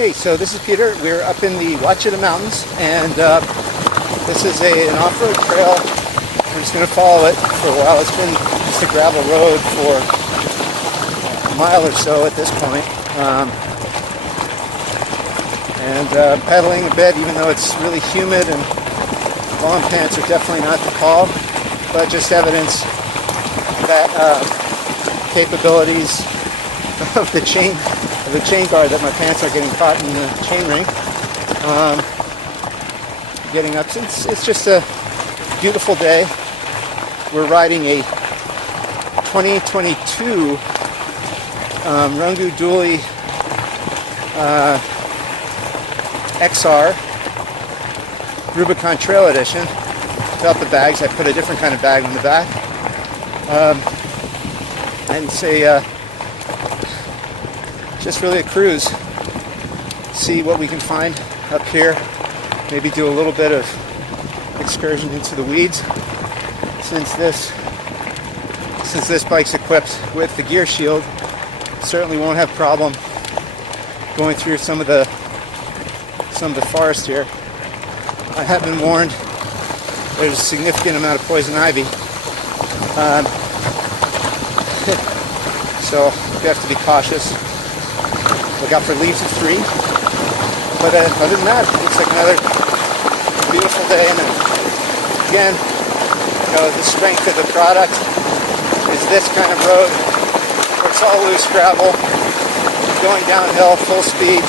Hey, so this is Peter. We're up in the Ouachita Mountains, and this is an off-road trail. We're just going to follow it for a while. It's been just a gravel road for a mile or so at this point. Pedaling a bit, even though it's really humid, and long pants are definitely not the call, but just evidence that capabilities of the chain guard, that my pants are getting caught in the chain ring. Getting up, it's just a beautiful day. We're riding a 2022 Rungu Dualie XR Rubicon Trail Edition. Without the bags, I put a different kind of bag on the back. And say just really a cruise. See what we can find up here. Maybe do a little bit of excursion into the weeds. Since this bike's equipped with the gear shield, certainly won't have problem going through some of the forest here. I have been warned there's a significant amount of poison ivy. So you have to be cautious. Look out for leaves of tree. But other than that, it looks like another beautiful day. And again, the strength of the product is this kind of road where it's all loose gravel, going downhill, full speed.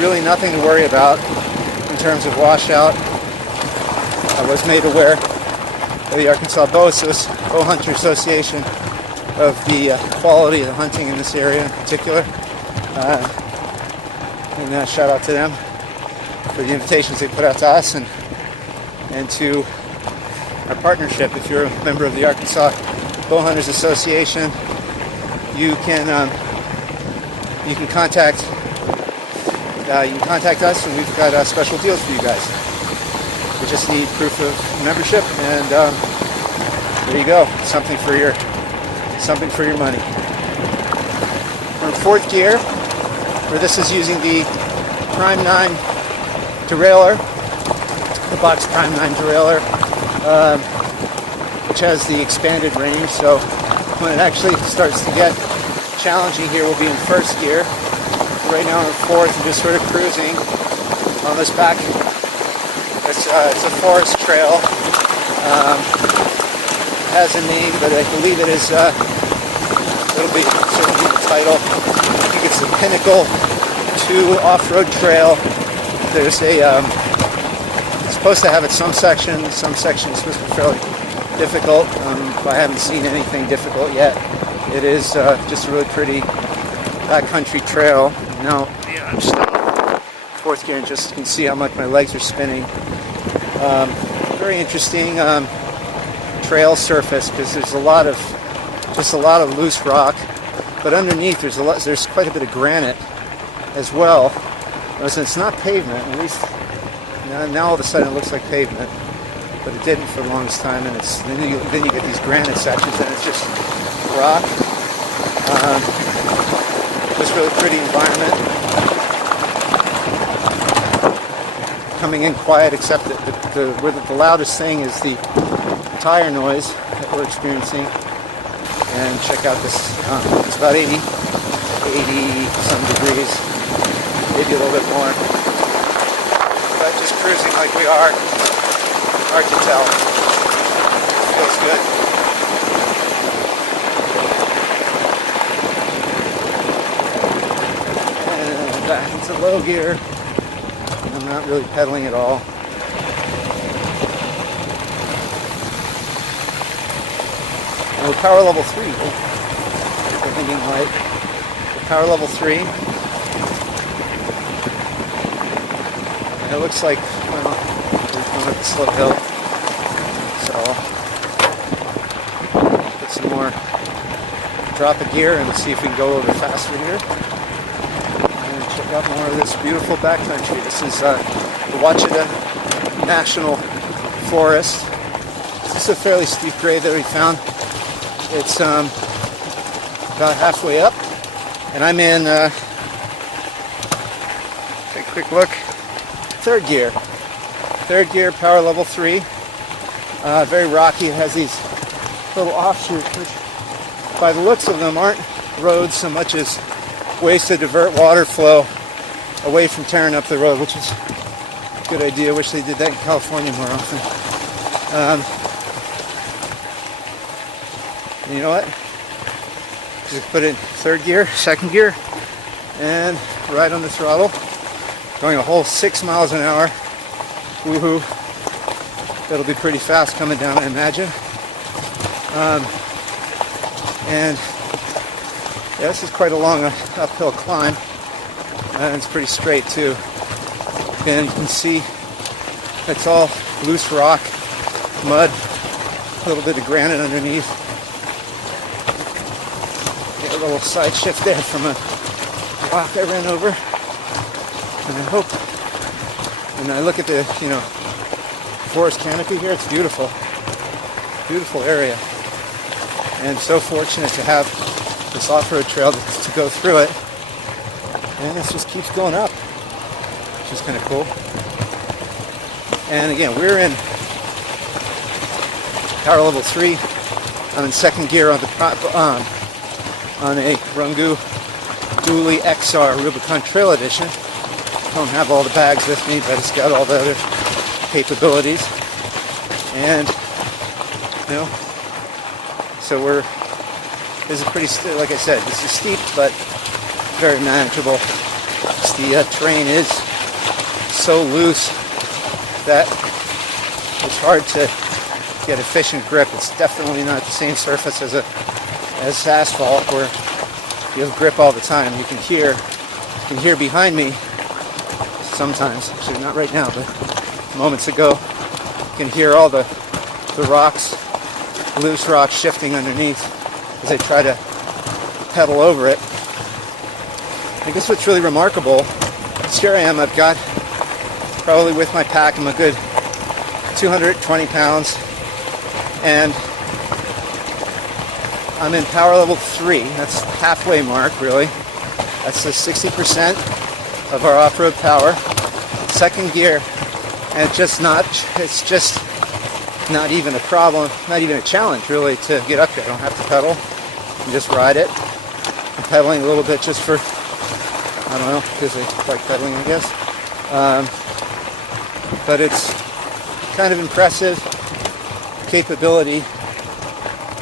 Really nothing to worry about in terms of washout. I was made aware by the Arkansas Bow Hunter Association of the quality of the hunting in this area in particular. And shout out to them for the invitations they put out to us and to our partnership. If you're a member of the Arkansas Bow Hunters Association, you can contact us, and we've got special deals for you guys. We just need proof of membership, and there you go, something for your money. We're in fourth gear, where this is using the Prime 9 derailleur, the Box Prime 9 derailleur, which has the expanded range. So when it actually starts to get challenging here, we'll be in first gear. Right now we're in fourth and just sort of cruising on this back. It's a forest trail. It has a name, but I believe it is. It'll be certainly the title. I think it's the Pinnacle 2 Off-Road Trail. There's it's supposed to have some section. Some sections supposed to be fairly difficult. I haven't seen anything difficult yet. It is just a really pretty backcountry trail. Now, I'm just in fourth gear, and just you can see how much my legs are spinning. Very interesting trail surface, because there's a lot of loose rock, but underneath there's quite a bit of granite as well. So it's not pavement, at least now all of a sudden it looks like pavement, but it didn't for the longest time. And then you get these granite sections, and it's just rock. Just really pretty environment. Coming in quiet, except that the loudest thing is the tire noise that we're experiencing. And check out this, it's about 80 some degrees, maybe a little bit more. But just cruising like we are, hard to tell. Feels good. And back into low gear. I'm not really pedaling at all. And we're power level 3. We're thinking light. We're power level 3. And it looks like, well, we're going up the slow hill. So put some more, drop a gear and see if we can go a little bit faster here. And check out more of this beautiful backcountry. This is the Ouachita National Forest. This is a fairly steep grade that we found. It's about halfway up, and I'm in quick look. Third gear, power level 3. Very rocky. It has these little offshoots, which by the looks of them aren't roads so much as ways to divert water flow away from tearing up the road, which is a good idea. Wish they did that in California more often. You know what? Just put it in third gear, second gear, and right on the throttle. Going a whole 6 miles an hour. Woohoo. That'll be pretty fast coming down, I imagine. And yeah, this is quite a long uphill climb. And it's pretty straight too. And you can see it's all loose rock, mud, a little bit of granite underneath. A little side shift there from a rock I ran over. And I hope, and I look at the, forest canopy here, it's beautiful. Beautiful area. And so fortunate to have this off-road trail to go through it. And it just keeps going up, which is kind of cool. And again, we're in power level 3. I'm in second gear on a Rungu Dualie XR Rubicon Trail Edition. Don't have all the bags with me, but it's got all the other capabilities. And so this is pretty, like I said, this is steep, but very manageable. The terrain is so loose that it's hard to get efficient grip. It's definitely not the same surface as asphalt, where you have grip all the time. You can hear behind me sometimes, actually not right now, but moments ago, you can hear all the rocks, loose rocks shifting underneath as I try to pedal over it. I guess what's really remarkable is here I am, I've got probably with my pack, I'm a good 220 pounds, and I'm in power level 3. That's halfway mark, really. That's the 60% of our off-road power. Second gear, and it's just not even a problem, not even a challenge, really, to get up here. I don't have to pedal. You just ride it. I'm pedaling a little bit just for, I don't know, because I like pedaling, I guess. But it's kind of impressive capability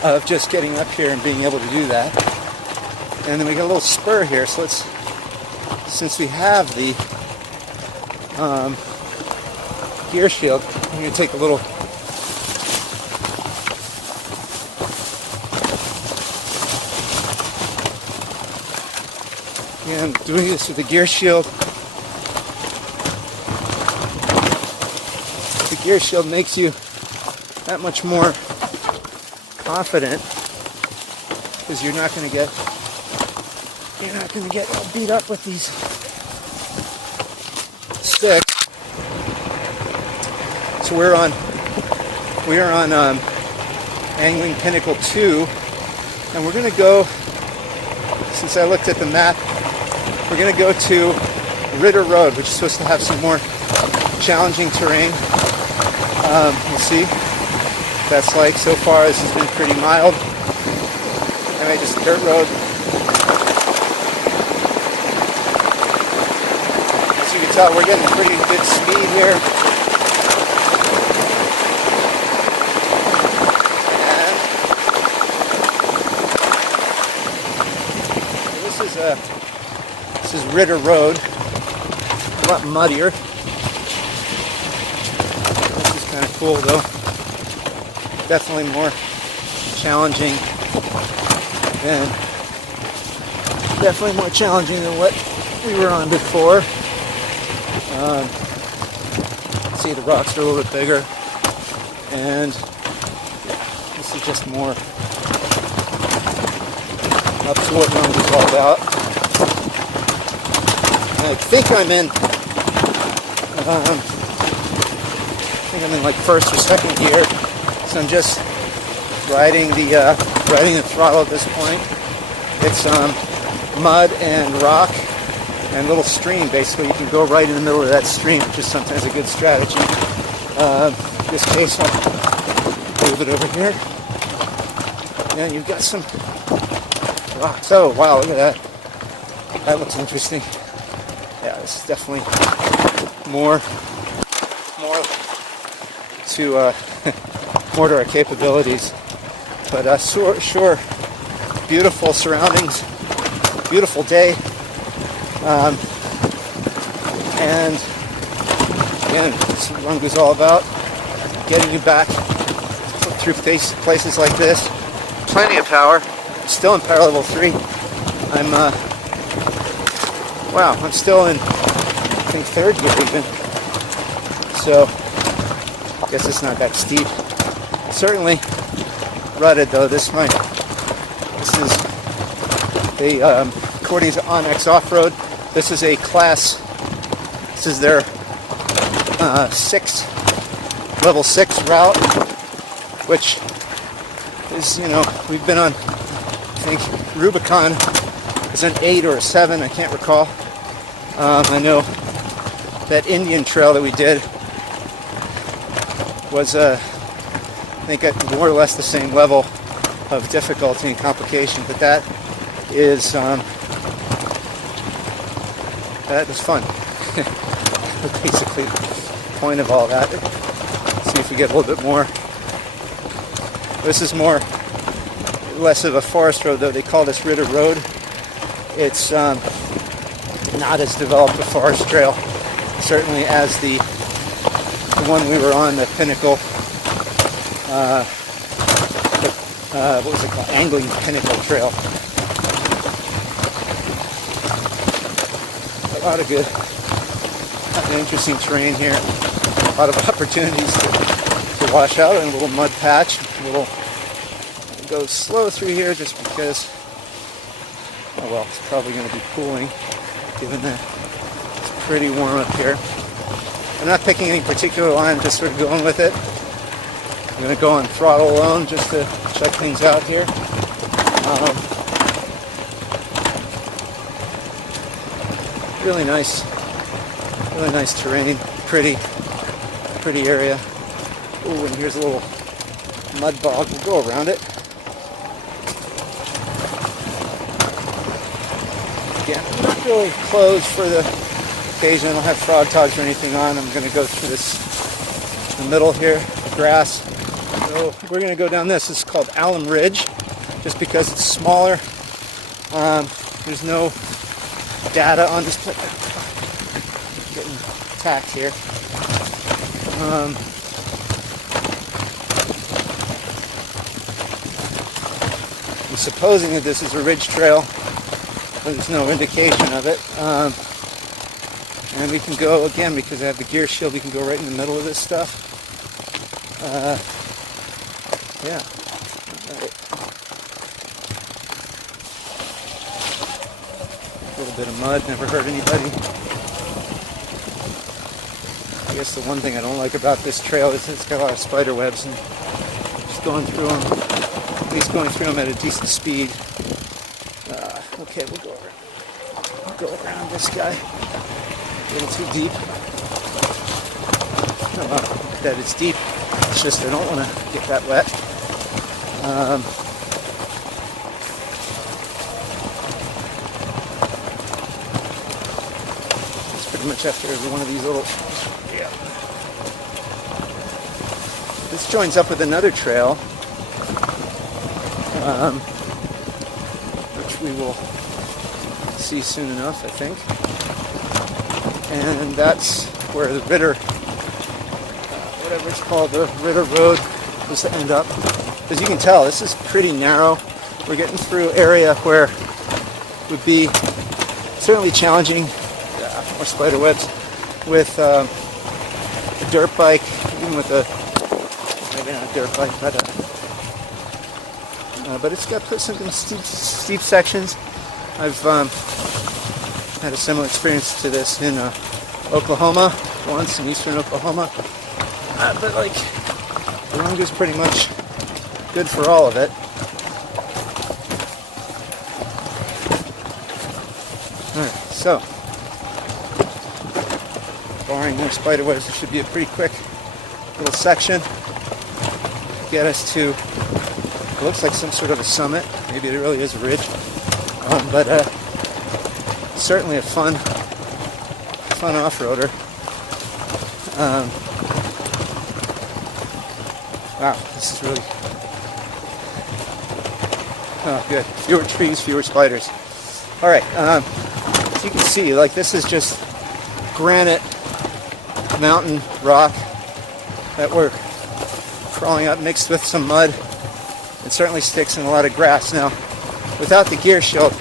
of just getting up here and being able to do that. And then we got a little spur here, so since we have the gear shield, I'm going to take a little and doing this with the gear shield. The gear shield makes you that much more confident, because you're not going to get all beat up with these sticks. So we are on Angling Pinnacle 2, and we're going to go, since I looked at the map, we're going to go to Ritter Road, which is supposed to have some more challenging terrain. We'll see what that's like. So far this has been pretty mild. Anyway, just dirt road. As you can tell, we're getting pretty good speed here. And this is Ritter Road. A lot muddier. This is kind of cool though. Definitely more challenging than what we were on before. See, the rocks are a little bit bigger, and this is just more up to what Rungu is all about. And I think I'm in like first or second gear, so I'm just riding the throttle at this point. It's mud and rock, and little stream. Basically, you can go right in the middle of that stream, which is sometimes a good strategy. In this case, I'll move it over here. And you've got some rocks. Oh, wow, look at that. That looks interesting. Yeah, this is definitely more to more to our capabilities. But sure, beautiful surroundings, beautiful day. And again, that's what Rungu's all about, getting you back through places like this. Plenty of power, still in power level 3. I'm still in, I think, 3rd gear even. So, I guess it's not that steep. Certainly rutted though. This is the according to Onyx Off-Road, this is a class, this is their level 6 route, which is, we've been on, I think Rubicon is an 8 or a 7, I can't recall. I know that Indian trail that we did was I think at more or less the same level of difficulty and complication, but that is fun. Basically the point of all that. Let's see if we get a little bit more. This is less of a forest road though. They call this Ritter Road. It's not as developed a forest trail, certainly as the one we were on, the Pinnacle, what was it called? Angling Pinnacle Trail. A lot of interesting terrain here. A lot of opportunities to wash out in a little mud patch. Go slow through here just because, it's probably going to be cooling, given that it's pretty warm up here. I'm not picking any particular line, I'm just sort of going with it. I'm going to go on throttle alone just to check things out here. Really nice terrain, pretty area. Ooh, and here's a little mud bog. We'll go around it. Again, I'm not really closed for the occasion. I don't have frog togs or anything on. I'm going to go through the middle here, the grass. So we're going to go down this. It's called Alum Ridge, just because it's smaller. There's no data on this place. Getting attacked here. I'm supposing that this is a ridge trail, but there's no indication of it. And we can go, again, because I have the gear shield, we can go right in the middle of this stuff. Yeah. Right. A little bit of mud, never hurt anybody. I guess the one thing I don't like about this trail is it's got a lot of spider webs, and just going through them, at least going through them at a decent speed. Okay, we'll go around this guy. A little too deep. That it's deep. It's just I don't want to get that wet. It's pretty much after every one of these little. Yeah. This joins up with another trail, which we will see soon enough, I think. And that's where the Ritter, whatever it's called, the Ritter Road was to end up. As you can tell, this is pretty narrow. We're getting through area where it would be certainly challenging, more spider webs, with a dirt bike, even with a, maybe not a dirt bike, but it's got some steep sections. I've had a similar experience to this in Oklahoma, once in eastern Oklahoma. But like, Rungu's pretty much good for all of it. Alright, so barring no spider webs, it should be a pretty quick little section. Get us to, it looks like some sort of a summit. Maybe it really is a ridge. But certainly a fun off-roader. Wow, this is really, oh good. Fewer trees, fewer spiders. All right, as you can see, like this is just granite mountain rock that we're crawling up mixed with some mud. It certainly sticks in a lot of grass. Now, without the gear shield,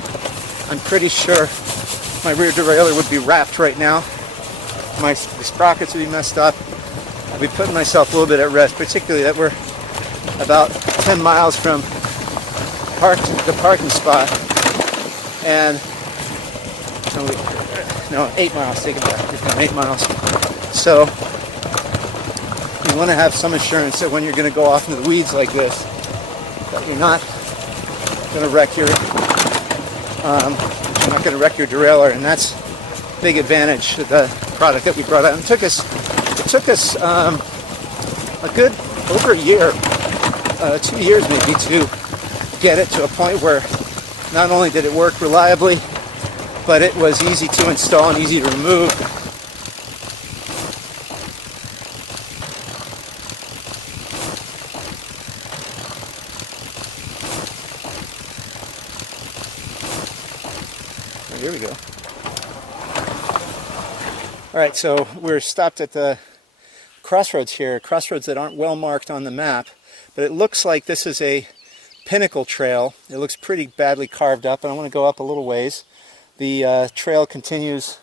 I'm pretty sure my rear derailleur would be wrapped right now. The sprockets would be messed up. I'd be putting myself a little bit at rest, particularly that we're about 10 miles from the parking spot. And, no, 8 miles, take it back. We've gone 8 miles. So, you want to have some assurance that when you're going to go off into the weeds like this, that you're not going to wreck your derailleur, and that's a big advantage of the product that we brought out. And it took us a good over a year, 2 years maybe, to get it to a point where not only did it work reliably, but it was easy to install and easy to remove. Here we go. All right, so we're stopped at the crossroads here, crossroads that aren't well marked on the map, but it looks like this is a pinnacle trail. It looks pretty badly carved up, and I want to go up a little ways. The trail continues,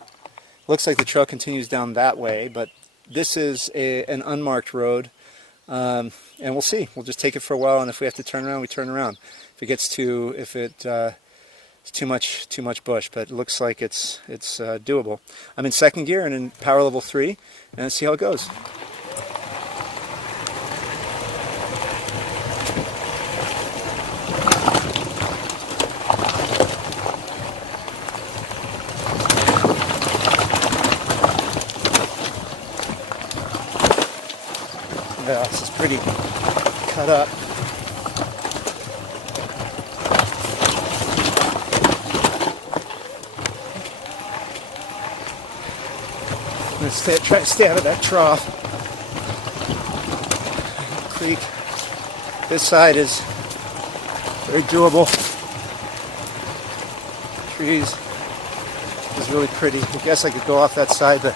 looks like the trail continues down that way, but this is an unmarked road, and we'll see. We'll just take it for a while, and if we have to turn around, we turn around. If it gets too, it's too much bush, but it looks like it's doable. I'm in second gear and in power level 3, and let's see how it goes. Yeah, this is pretty cut up. I'm going to try to stay out of that trough. Creek. This side is very doable. Trees is really pretty. I guess I could go off that side, but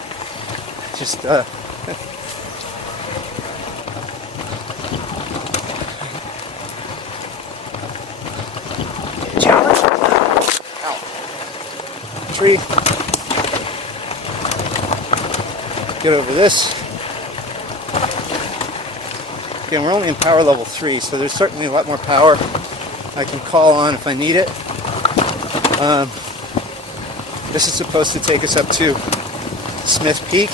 just challenge. Ow. Tree. Get over this. Again, we're only in power level 3, so there's certainly a lot more power I can call on if I need it. This is supposed to take us up to Smith Peak.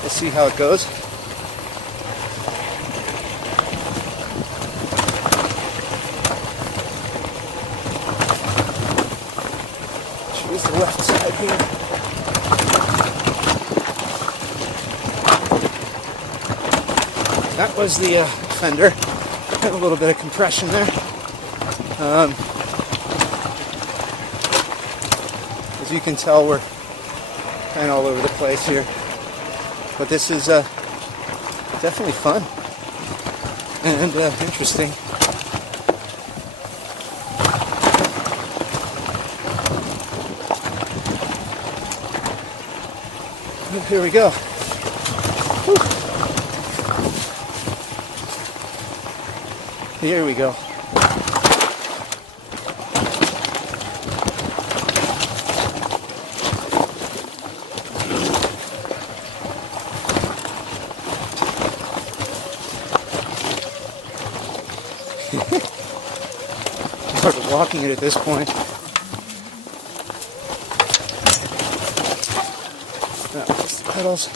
We'll see how it goes. Choose the left side here. That was the fender. Got a little bit of compression there. As you can tell, we're kind of all over the place here. But this is definitely fun and interesting. Here we go. Whew. Here we go. Sort of walking it at this point. Just the pedals.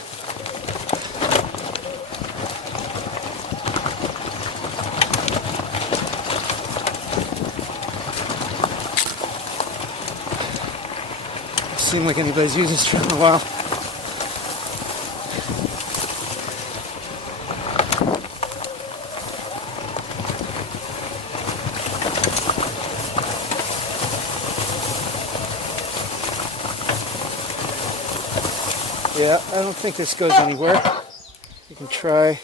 seem like anybody's used this trail in a while. Yeah, I don't think this goes anywhere. You can try.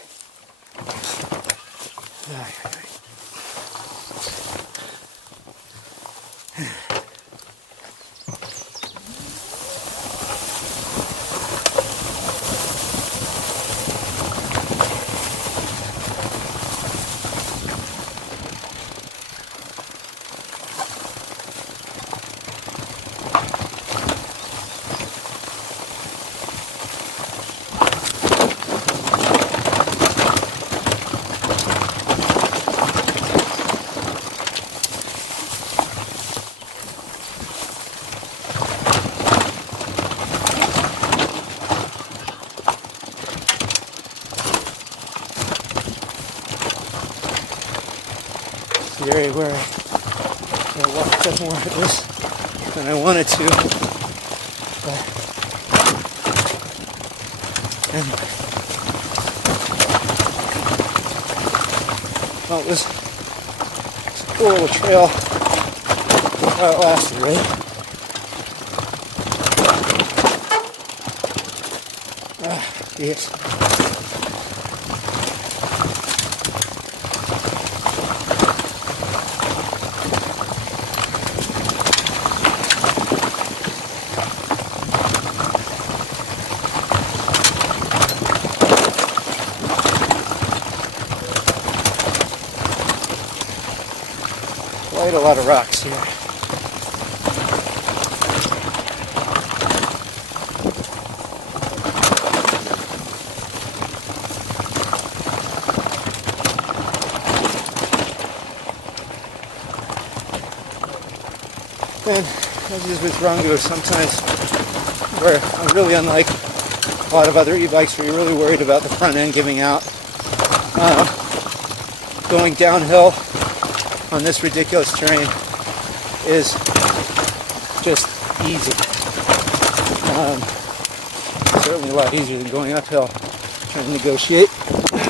The area where I walked up more at this than I wanted to. But anyway. Well, it was a cool little trail while it lasted, right? Yes. Quite a lot of rocks here. And as is with Rungu, sometimes where I'm really unlike a lot of other e-bikes where you're really worried about the front end giving out. Going downhill on this ridiculous terrain is just easy. Certainly a lot easier than going uphill, trying to negotiate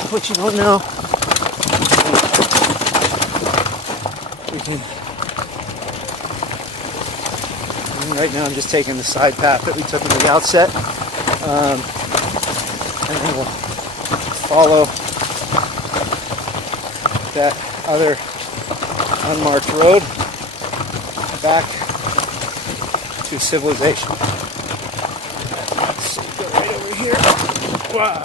what you don't know. Right now I'm just taking the side path that we took at the outset, and then we'll follow that other unmarked road back to civilization. So go right over here. Wow.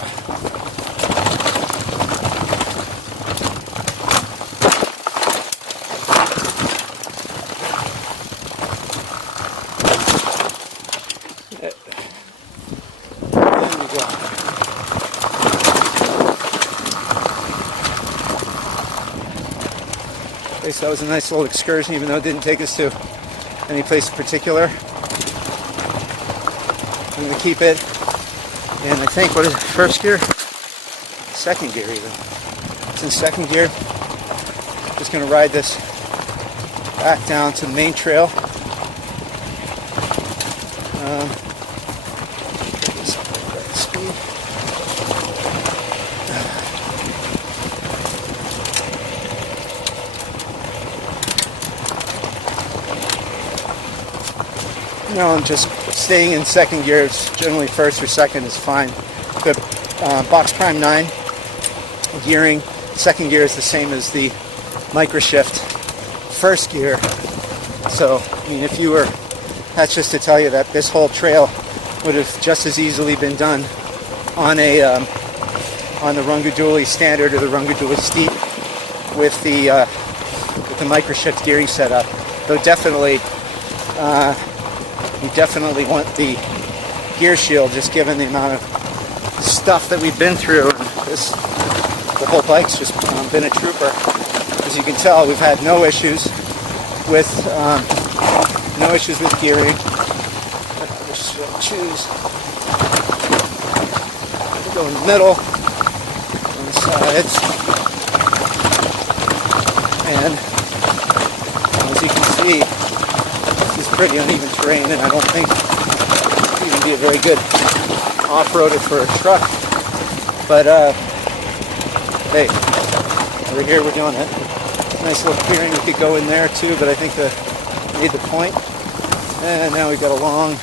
So that was a nice little excursion, even though it didn't take us to any place in particular. I'm going to keep it in, I think, what is it, first gear? Second gear even. It's in second gear. Just going to ride this back down to the main trail. Speed. No, I'm just staying in second gear. It's generally first or second is fine. The Box Prime 9 gearing, second gear is the same as the micro shift first gear. So, I mean, if you were, that's just to tell you that this whole trail would have just as easily been done on a on the Rungu Dualie standard or the Rungu Dualie steep with the micro shift gearing setup. Though definitely. You definitely want the gear shield, just given the amount of stuff that we've been through. The whole bike's just been a trooper. As you can tell, we've had no issues with gearing. I just choose to go in the middle, on the sides, and as you can see, pretty uneven terrain, and I don't think be a very good off-roader for a truck. But hey, we're here, we're doing it. Nice little clearing, we could go in there too, but I think we made the point. And now we've got a long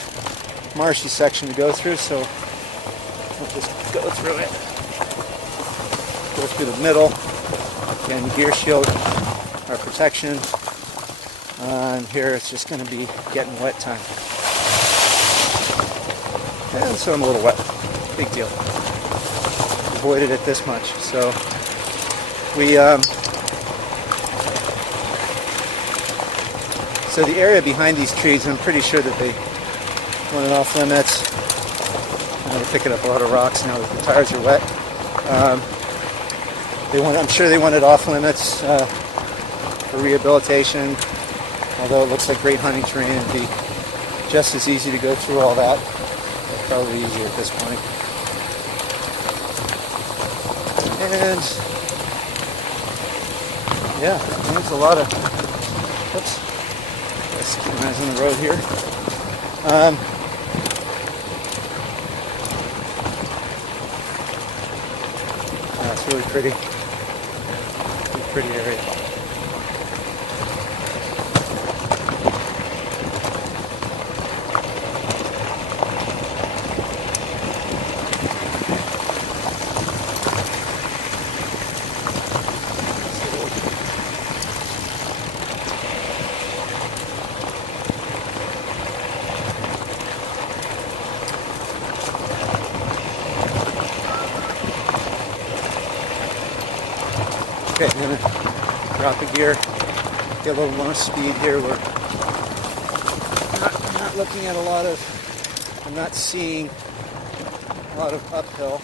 marshy section to go through, so we'll just go through it. Go through the middle. Again, gear shield, our protection. And here it's just going to be getting wet time. And so I'm a little wet. Big deal. Avoided it this much. So we so the area behind these trees, I'm pretty sure that they want it off limits. I'm going to pick up a lot of rocks now that the tires are wet. I'm sure they want it off limits for rehabilitation. Although it looks like great hunting terrain, it'd be just as easy to go through all that. Probably easier at this point. And yeah, there's a lot of. Oops. Let's keep my eyes on the road here. It's really pretty. Pretty area. Okay, I'm going to drop the gear, get a little more speed here. We're not looking at I'm not seeing a lot of uphill.